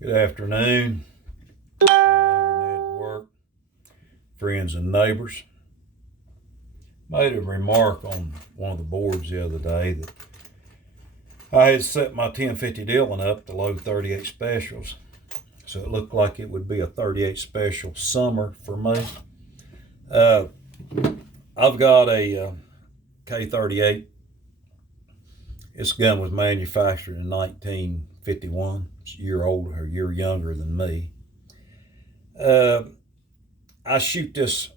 Good afternoon, Reloader Network, friends and neighbors. Made a remark on one of the boards the other day that I had set my 1050 Dillon up to load 38 specials. So it looked like it would be a 38 special summer for me. I've got a K38. This gun was manufactured in 1951. It's a year older, a year younger than me. I shoot this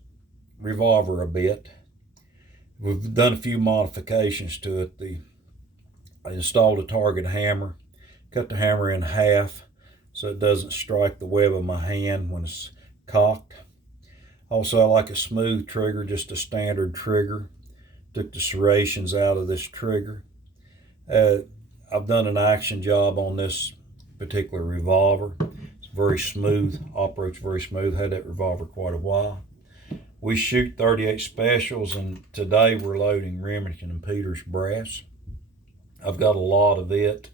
revolver a bit. We've done a few modifications to it. I installed a target hammer, cut the hammer in half so it doesn't strike the web of my hand when it's cocked. Also, I like a smooth trigger, just a standard trigger. Took the serrations out of this trigger. I've done an action job on this particular revolver. It's very smooth, operates very smooth. Had that revolver quite a while. We shoot 38 specials, and today we're loading Remington and Peters brass. I've got a lot of it,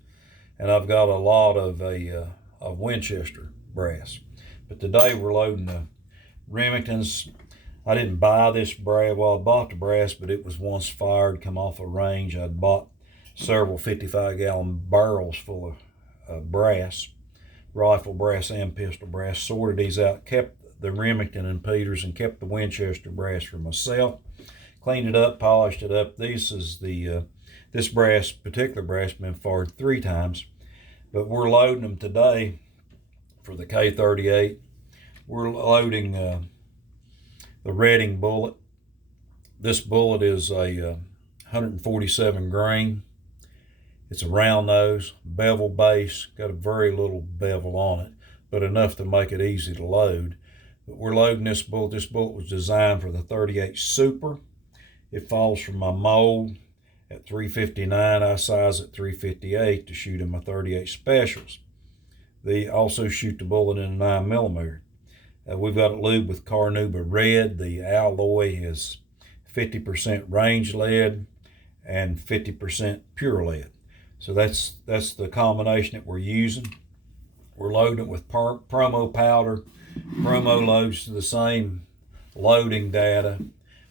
and I've got a lot of Winchester brass. But today we're loading the Remingtons. I didn't buy this brass. Well, I bought the brass, but it was once fired, come off a range. I'd bought several 55-gallon barrels full of brass, rifle brass and pistol brass. Sorted these out, kept the Remington and Peters, and kept the Winchester brass for myself. Cleaned it up, polished it up. This is this particular brass, been fired 3 times, but we're loading them today for the K38. We're loading the Redding bullet. This bullet is a 147 grain. It's a round nose, bevel base, got a very little bevel on it, but enough to make it easy to load. But we're loading this bullet. This bullet was designed for the 38 Super. It falls from my mold at 359. I size at 358 to shoot in my 38 specials. They also shoot the bullet in a 9mm. We've got it lubed with Carnauba Red. The alloy is 50% range lead and 50% pure lead. So that's the combination that we're using. We're loading it with promo powder. Promo loads to the same loading data.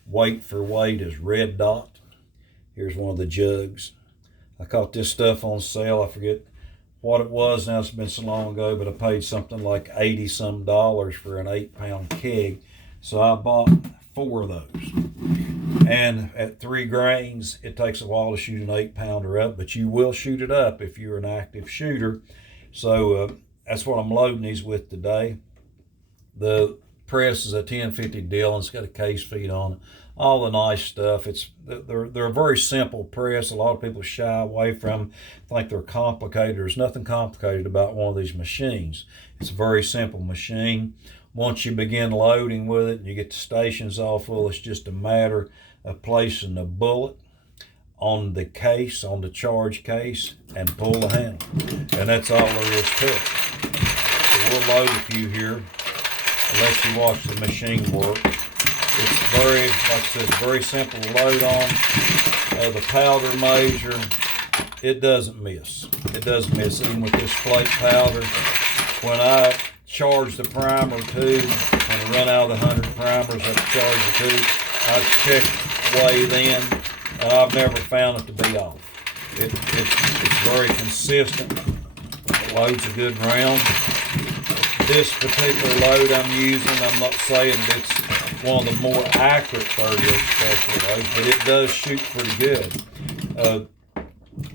Weight for weight is red dot. Here's one of the jugs. I caught this stuff on sale. I forget what it was now, it's been so long ago, but I paid something like $80-some for an 8-pound keg. So I bought 4 of those. And at 3 grains, it takes a while to shoot an 8-pounder up, but you will shoot it up if you're an active shooter. So that's what I'm loading these with today. The press is a 1050 Dillon. It's got a case feed on it. All the nice stuff. They're a very simple press. A lot of people shy away from them, think they're complicated. There's nothing complicated about one of these machines. It's a very simple machine. Once you begin loading with it and you get the stations all full, it's just a matter of placing the bullet on the case, on the charge case, and pull the handle. And that's all there is to it. So we'll load a few here and let you watch the machine work. It's very, like I said, very simple to load on. The powder measure, it doesn't miss. It doesn't miss, even with this flake powder. When I charge the primer tube, when I run out of the 100 primers, I charge the tube. I check way then, and I've never found it to be off. It's very consistent. It loads a good round. This particular load I'm using, I'm not saying it's one of the more accurate 38 special loads, but it does shoot pretty good.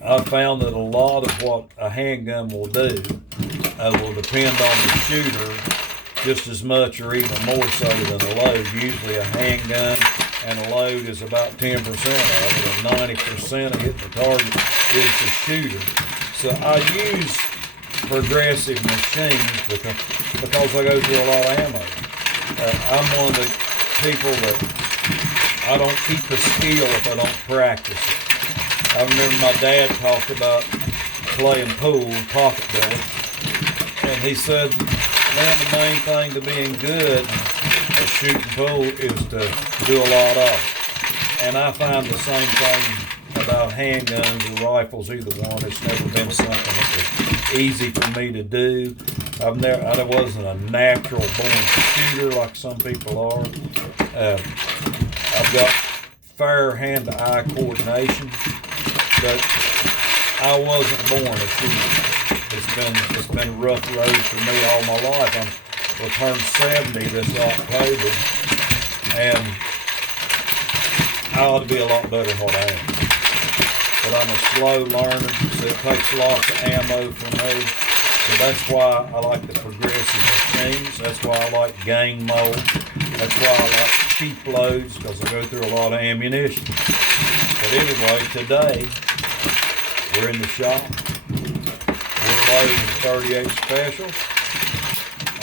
I've found that a lot of what a handgun will do will depend on the shooter just as much or even more so than a load. Usually a handgun and a load is about 10% of it, and 90% of hitting the target is the shooter. So I use progressive machines because I go through a lot of ammo. I'm one of the people that I don't keep a skill if I don't practice it. I remember my dad talked about playing pool, pocket bullets, and he said, man, the main thing to being good at shooting pool is to do a lot of it. And I find the same thing about handguns or rifles, either one. It's never been something that was easy for me to do. I wasn't a natural born shooter like some people are. I've got fair hand-to-eye coordination, but I wasn't born a shooter. It's been a rough road for me all my life. I'll turn 70 this October, and I ought to be a lot better than what I am. But I'm a slow learner, so it takes lots of ammo for me. So that's why I like the progressive machines. That's why I like gang mode. That's why I like cheap loads, because I go through a lot of ammunition. But anyway, today we're in the shop. We're loading 38 specials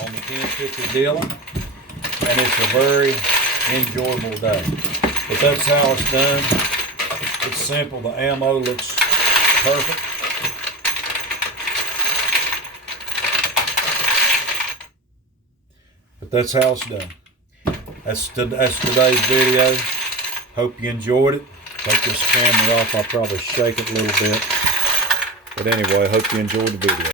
on the 1050 Dillon, and it's a very enjoyable day. But that's how it's done. It's simple. The ammo looks perfect. But that's how it's done. That's today's video. Hope you enjoyed it. Take this camera off. I'll probably shake it a little bit. But anyway, I hope you enjoyed the video.